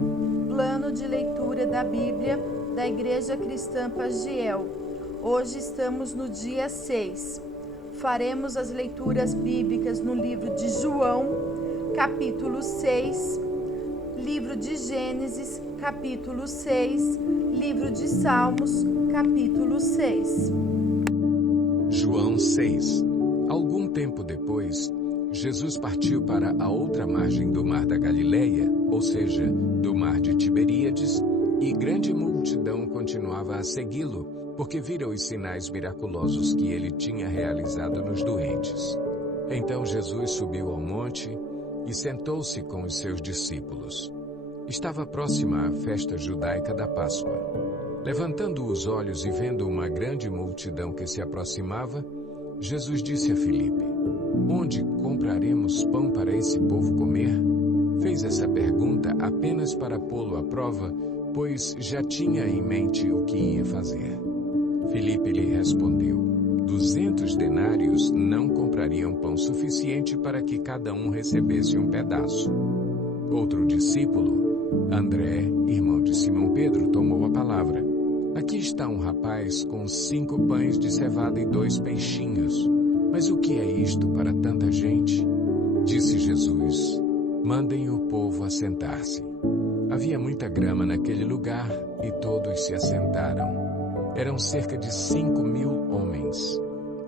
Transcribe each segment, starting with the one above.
Plano de leitura da Bíblia da Igreja Cristã Pagiel. Hoje estamos no dia 6. Faremos as leituras bíblicas no livro de João, capítulo 6, livro de Gênesis, capítulo 6, livro de Salmos, capítulo 6. João 6. Algum tempo depois, Jesus partiu para a outra margem do mar da Galileia, ou seja, do mar de Tiberíades, e grande multidão continuava a segui-lo, porque viram os sinais miraculosos que ele tinha realizado nos doentes. Então Jesus subiu ao monte e sentou-se com os seus discípulos. Estava próxima a festa judaica da Páscoa. Levantando os olhos e vendo uma grande multidão que se aproximava, Jesus disse a Filipe: "Onde compraremos pão para esse povo comer?" Fez essa pergunta apenas para pô-lo à prova, pois já tinha em mente o que ia fazer. Filipe lhe respondeu: 200 denários não comprariam pão suficiente para que cada um recebesse um pedaço. Outro discípulo, André, irmão de Simão Pedro, tomou a palavra. "Aqui está um rapaz com 5 pães de cevada e 2 peixinhos. Mas o que é isto para tanta gente?" Disse Jesus: "Mandem o povo assentar-se." Havia muita grama naquele lugar e todos se assentaram. Eram cerca de 5.000 homens.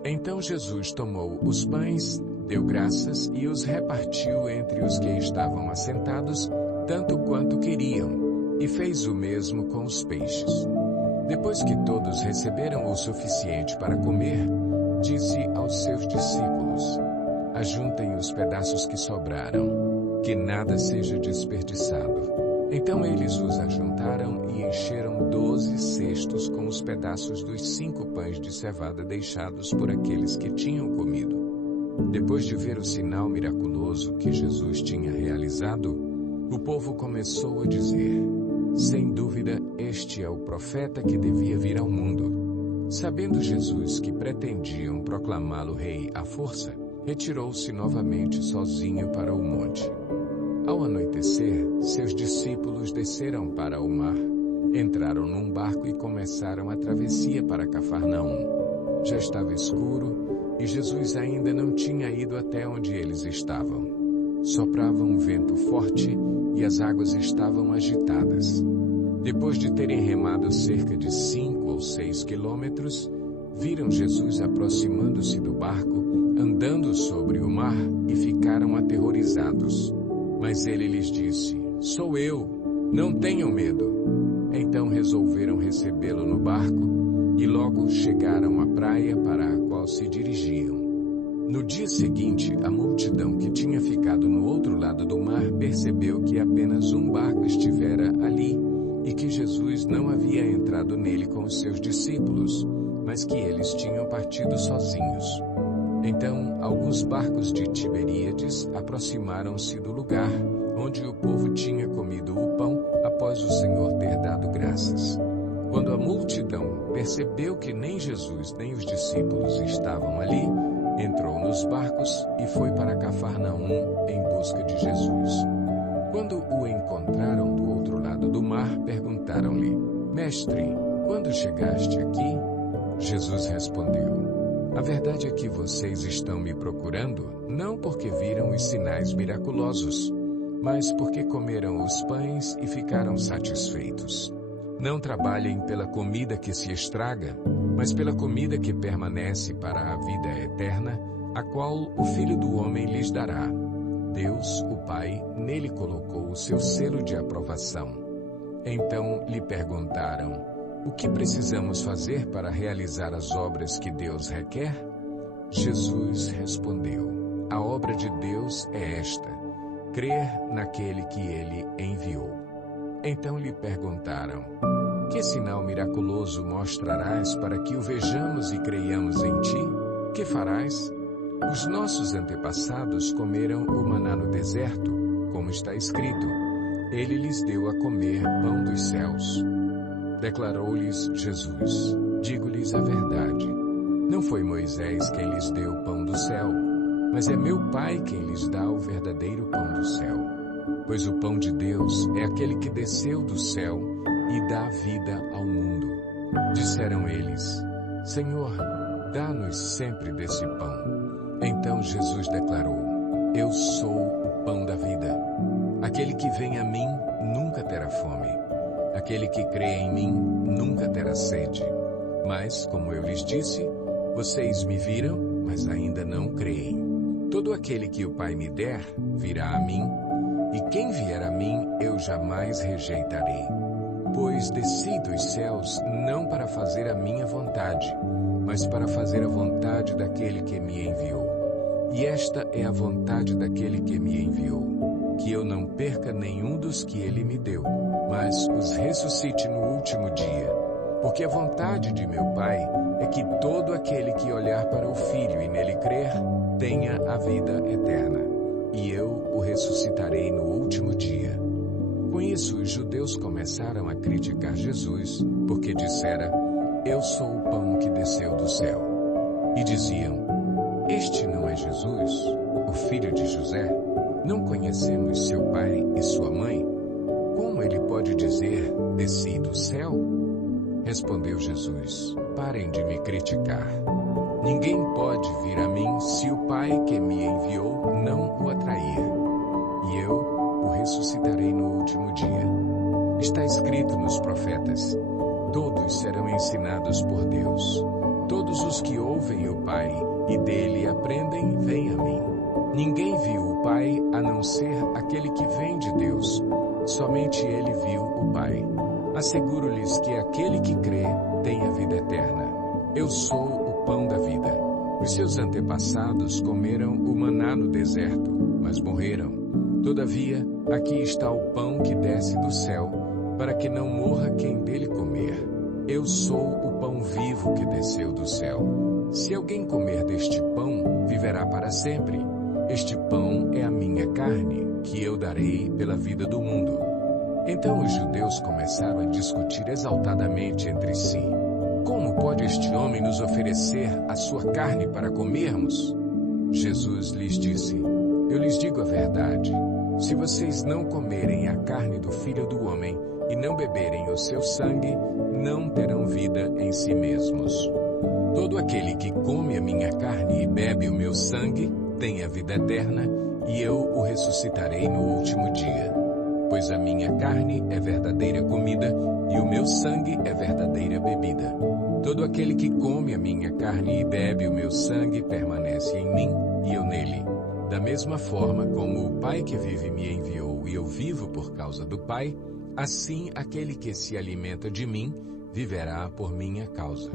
Então Jesus tomou os pães, deu graças e os repartiu entre os que estavam assentados, tanto quanto queriam, e fez o mesmo com os peixes. Depois que todos receberam o suficiente para comer, disse aos seus discípulos: "Ajuntem os pedaços que sobraram, que nada seja desperdiçado." Então eles os ajuntaram e encheram 12 cestos com os pedaços dos 5 pães de cevada deixados por aqueles que tinham comido. Depois de ver o sinal miraculoso que Jesus tinha realizado, o povo começou a dizer: "Sem dúvida, este é o profeta que devia vir ao mundo." Sabendo Jesus que pretendiam proclamá-lo rei à força, retirou-se novamente sozinho para o monte. Ao anoitecer, seus discípulos desceram para o mar, entraram num barco e começaram a travessia para Cafarnaum. Já estava escuro e Jesus ainda não tinha ido até onde eles estavam. Soprava um vento forte e as águas estavam agitadas. Depois de terem remado cerca de 5 ou 6 quilômetros, viram Jesus aproximando-se do barco, andando sobre o mar, e ficaram aterrorizados. Mas ele lhes disse: "Sou eu, não tenham medo." Então resolveram recebê-lo no barco e logo chegaram à praia para a qual se dirigiam. No dia seguinte, a multidão que tinha ficado no outro lado do mar percebeu que apenas um barco estivera ali e que Jesus não havia entrado nele com os seus discípulos, mas que eles tinham partido sozinhos. Então, alguns barcos de Tiberíades aproximaram-se do lugar onde o povo tinha comido o pão após o Senhor ter dado graças. Quando a multidão percebeu que nem Jesus nem os discípulos estavam ali, entrou nos barcos e foi para Cafarnaum em busca de Jesus. Quando o encontraram do outro lado do mar, perguntaram-lhe: "Mestre, quando chegaste aqui?" Jesus respondeu: "A verdade é que vocês estão me procurando, não porque viram os sinais miraculosos, mas porque comeram os pães e ficaram satisfeitos. Não trabalhem pela comida que se estraga, mas pela comida que permanece para a vida eterna, a qual o Filho do Homem lhes dará. Deus, o Pai, nele colocou o seu selo de aprovação." Então lhe perguntaram: "O que precisamos fazer para realizar as obras que Deus requer?" Jesus respondeu: "A obra de Deus é esta: crer naquele que ele enviou." Então lhe perguntaram: "Que sinal miraculoso mostrarás para que o vejamos e creiamos em ti? Que farás? Os nossos antepassados comeram o maná no deserto, como está escrito: Ele lhes deu a comer pão dos céus." Declarou-lhes Jesus: "Digo-lhes a verdade. Não foi Moisés quem lhes deu o pão do céu, mas é meu Pai quem lhes dá o verdadeiro pão do céu. pois o pão de Deus é aquele que desceu do céu e dá vida ao mundo. Disseram eles: Senhor, dá-nos sempre desse pão. Então Jesus declarou: Eu sou o pão da vida. Aquele que vem a mim nunca terá fome. Aquele que crê em mim nunca terá sede. Mas, como eu lhes disse, vocês me viram, mas ainda não creem. Todo aquele que o Pai me der, virá a mim, e quem vier a mim, eu jamais rejeitarei. Pois desci dos céus não para fazer a minha vontade, mas para fazer a vontade daquele que me enviou. E esta é a vontade daquele que me enviou, que eu não perca nenhum dos que ele me deu, mas os ressuscite no último dia. Porque a vontade de meu Pai é que todo aquele que olhar para o Filho e nele crer, tenha a vida eterna, e eu o ressuscitarei no último dia. Com isso, os judeus começaram a criticar Jesus, porque dissera: Eu sou o pão que desceu do céu. E diziam: Este não é Jesus, o filho de José? Não conhecemos seu pai e sua mãe? Como ele pode dizer: Desci do céu? Respondeu Jesus: Parem de me criticar. Ninguém pode vir a mim se o Pai que me enviou não o atrair. E eu o ressuscitarei no último dia. Está escrito nos profetas: Todos serão ensinados por Deus. Todos os que ouvem o Pai e dele aprendem, vêm a mim. Ninguém viu o Pai a não ser aquele que vem de Deus. Somente ele viu o Pai. Asseguro-lhes que aquele que crê tem a vida eterna. Eu sou o pão da vida. Os seus antepassados comeram o maná no deserto, mas morreram. Todavia, aqui está o pão que desce do céu, para que não morra quem dele comer. Eu sou o pão vivo que desceu do céu. Se alguém comer deste pão, viverá para sempre. Este pão é a minha carne, que eu darei pela vida do mundo. Então os judeus começaram a discutir exaltadamente entre si: Como pode este homem nos oferecer a sua carne para comermos? Jesus lhes disse: Eu lhes digo a verdade. Se vocês não comerem a carne do Filho do Homem e não beberem o seu sangue, não terão vida em si mesmos. Todo aquele que come a minha carne e bebe o meu sangue tem a vida eterna, e eu o ressuscitarei no último dia. Pois a minha carne é verdadeira comida e o meu sangue é verdadeira bebida. Todo aquele que come a minha carne e bebe o meu sangue permanece em mim e eu nele. Da mesma forma como o Pai que vive me enviou e eu vivo por causa do Pai, assim aquele que se alimenta de mim viverá por minha causa.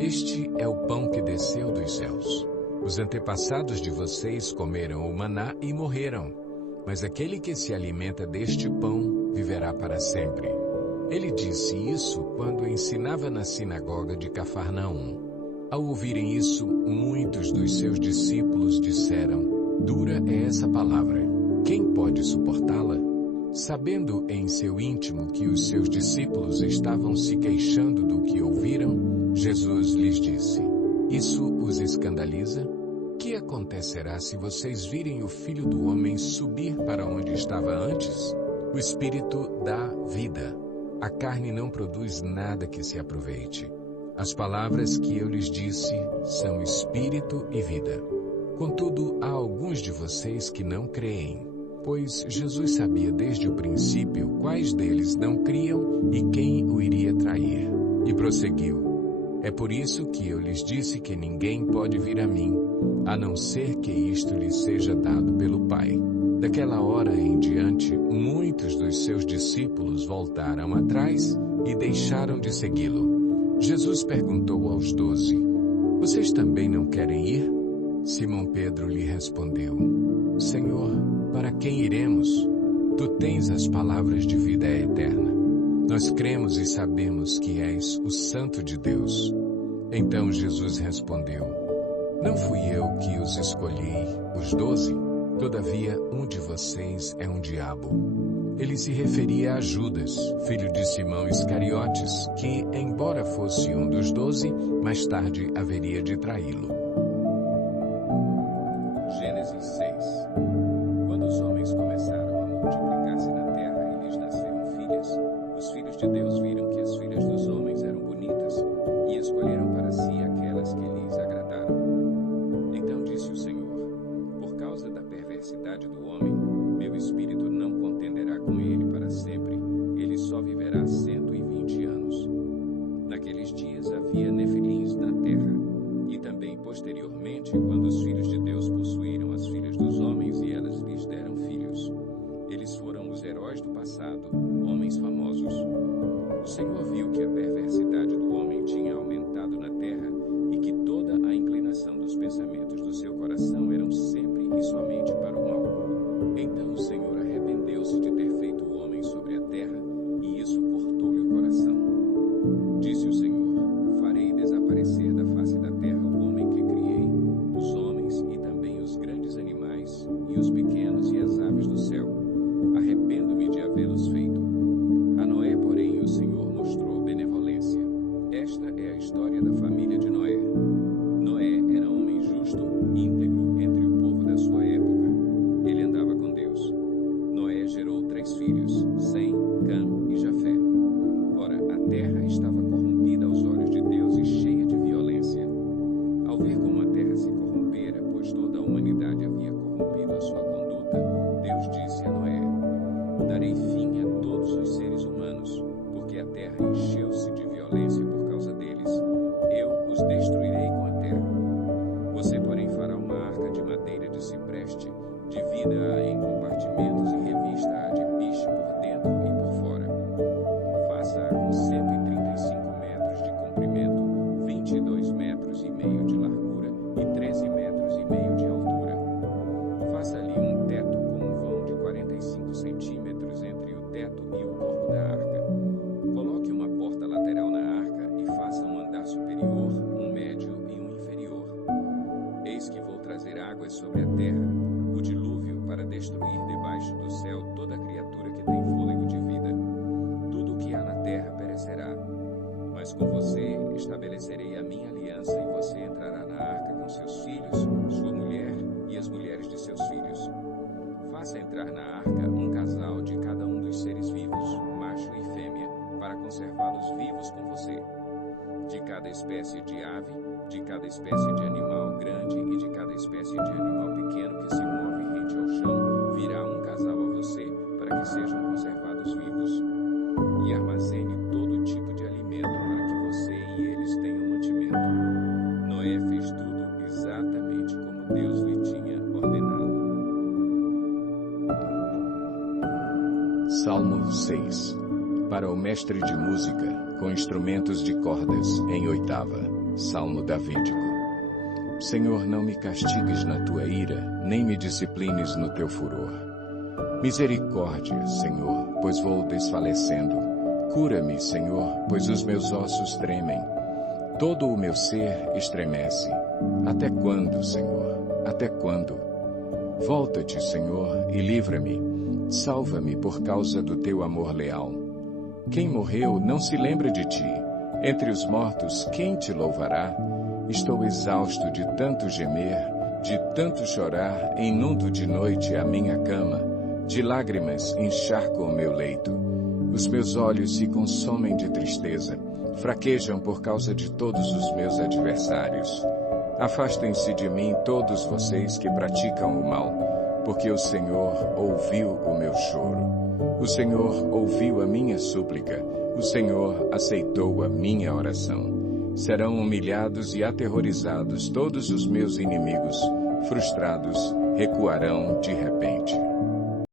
Este é o pão que desceu dos céus. Os antepassados de vocês comeram o maná e morreram. Mas aquele que se alimenta deste pão viverá para sempre. Ele disse isso quando ensinava na sinagoga de Cafarnaum. Ao ouvirem isso, muitos dos seus discípulos disseram: Dura é essa palavra. Quem pode suportá-la? Sabendo em seu íntimo que os seus discípulos estavam se queixando do que ouviram, Jesus lhes disse: Isso os escandaliza? O que acontecerá se vocês virem o Filho do Homem subir para onde estava antes? O Espírito dá vida. A carne não produz nada que se aproveite. As palavras que eu lhes disse são Espírito e vida. Contudo, há alguns de vocês que não creem, pois Jesus sabia desde o princípio quais deles não criam e quem o iria trair. E prosseguiu: É por isso que eu lhes disse que ninguém pode vir a mim, a não ser que isto lhe seja dado pelo Pai. Daquela hora em diante, muitos dos seus discípulos voltaram atrás e deixaram de segui-lo. Jesus perguntou aos 12: Vocês também não querem ir? Simão Pedro lhe respondeu: Senhor, para quem iremos? Tu tens as palavras de vida eterna. Nós cremos e sabemos que és o Santo de Deus. Então Jesus respondeu: Não fui eu que os escolhi, os 12? Todavia, um de vocês é um diabo. Ele se referia a Judas, filho de Simão Iscariotes, que, embora fosse um dos 12, mais tarde haveria de traí-lo. Gênesis 6. Quando os homens começaram a multiplicar de Deus viram que as filhas dos homens eram bonitas e escolheram para si aquelas que lhes agradaram. Então disse o Senhor: por causa da perversidade do homem, meu espírito não contenderá com ele para sempre, ele só viverá 120 anos. Naqueles dias havia nefilins na terra, e também posteriormente, quando os filhos de Deus possuíram as filhas dos homens e elas lhes deram filhos. Eles foram os heróis do passado, homens famosos. O Senhor viu que a perversidade do homem tinha aumentado na terra e que toda a inclinação dos pensamentos do seu coração eram sempre e somente para o mal. Então o Senhor arrependeu-se de ter feito o homem sobre a terra, e isso cortou-lhe o coração. Disse o Senhor: farei desaparecer da face da terra o homem que criei, os homens e também os grandes animais, e os pequenos e as aves do céu. Arrependo-me de havê-los feito. A Noé, porém, o Senhor mostrou benevolência. Esta é a história da família de Noé. Noé era homem justo, íntegro entre o povo da sua época. Ele andava com Deus. Noé gerou 3 filhos, Sem, Cam e Jafé. Ora, a terra estava corrompida aos olhos de Deus e cheia de violência. Ao ver como a terra se corrompera, pois toda a humanidade havia corrompido a sua conduta, Deus disse a Noé: darei fim a todos os seres humanos, porque a terra encheu-se de violência por causa deles. Eu os destruirei com a terra. Você, porém, fará uma arca de madeira de cipreste, divida-a em compartimentos e revista-a de piche por dentro e por fora. Faça-a com 135 metros de comprimento, 22 metros e meio de largura e 13 metros e meio de altura. Faça-lhe um teto com um vão de 45 centímetros entre o teto e o corpo da arca. Coloque uma porta lateral na arca e faça um andar superior, um médio e um inferior. Eis que vou trazer águas sobre a terra, o dilúvio, para destruir debaixo do céu toda criatura que tem fôlego de vida. Tudo o que há na terra perecerá. Mas com você estabelecerei a minha aliança, e você entrará na arca com seus filhos, sua mulher e as mulheres de seus filhos. Faça entrar na arca um casal de cada um dos seres vivos, macho e fêmea, para conservá-los vivos com você. De cada espécie de ave, de cada espécie de animal grande e de cada espécie de animal pequeno que se move rente ao chão, virá um casal a você, para que sejam conservados vivos. E armazene todo tipo de alimento para que você e eles tenham mantimento. Noé fez tudo exatamente como Deus lhe tinha ordenado. Salmo 6. Para o mestre de música, com instrumentos de cordas, em oitava. Salmo davídico. Senhor, não me castigues na tua ira, nem me disciplines no teu furor. Misericórdia, Senhor, pois vou desfalecendo. Cura-me, Senhor, pois os meus ossos tremem. Todo o meu ser estremece. Até quando, Senhor? Até quando? Volta-te, Senhor, e livra-me. Salva-me por causa do teu amor leal. Quem morreu não se lembra de ti. Entre os mortos, quem te louvará? Estou exausto de tanto gemer, de tanto chorar, inundo de noite a minha cama. De lágrimas encharco o meu leito. Os meus olhos se consomem de tristeza, fraquejam por causa de todos os meus adversários. Afastem-se de mim todos vocês que praticam o mal, porque o Senhor ouviu o meu choro. O Senhor ouviu a minha súplica, o Senhor aceitou a minha oração. Serão humilhados e aterrorizados todos os meus inimigos, frustrados, recuarão de repente.